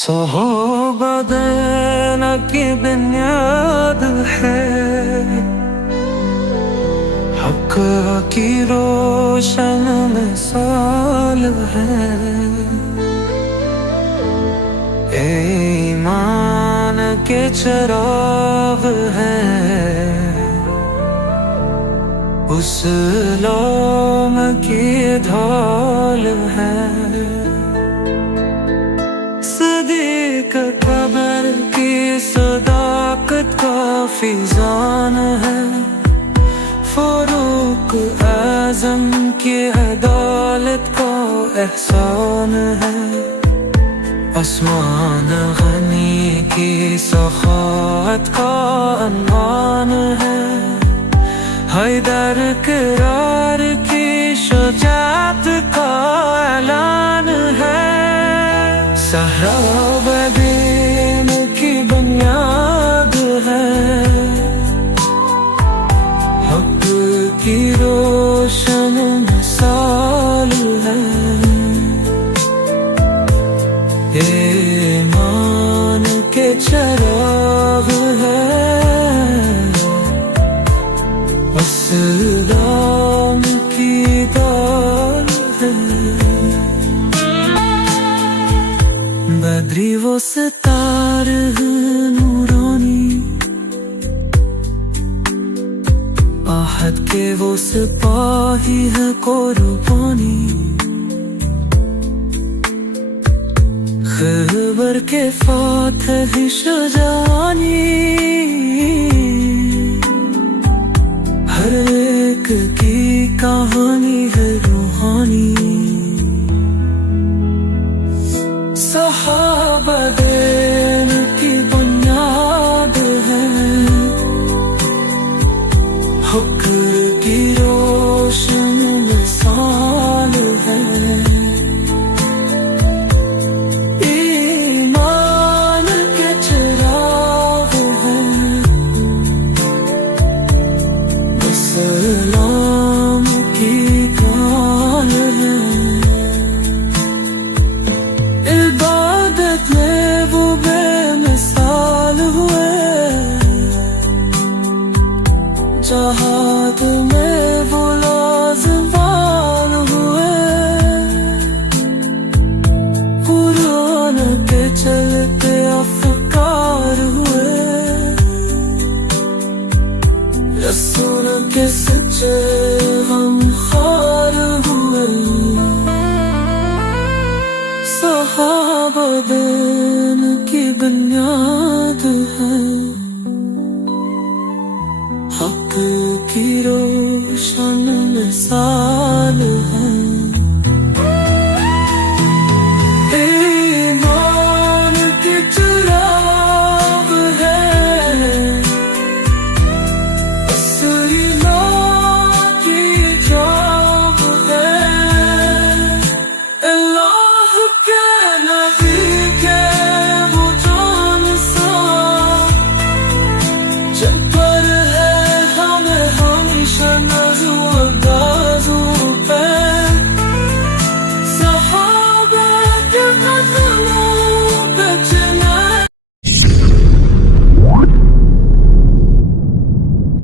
सोहबदेन की बुनियाद है, हक की रोशन मिसाल है। ईमान के चिराग है, उस लोम की ढाल है। सदीक कबर की सदाकत का फिजान है, फरूक आज़म की अदालत का एहसान है। आसमान गनी की सखावत का अनवान है, हैदर किरार की शुजाअत का ऐलान है। सहराबदीन की बुनियाद है, हक की रोशन मिसाल है। ईमान के चिराग है, इस्लाम की दाल है। बद्री वो सितारे नूरानी, आहद के वो सिपाही है कुर्बानी। खैबर के फातिह शुजानी, हर एक की कहानी है रूहानी। सहाबदेन की बुनियाद है, हक की रोशन मिसाल है। ईमान के चिराग है, इस्लाम की काल है। इबादत में वो बेमिसाल हुए, जहाद में वो लाज़िमाल हुए। कुरान के चलते अफ़कार हुए, रसूल के सच्चे गमखार हुए। सहाबदेन की बुनियाद है, हक की रोशन मिसाल है।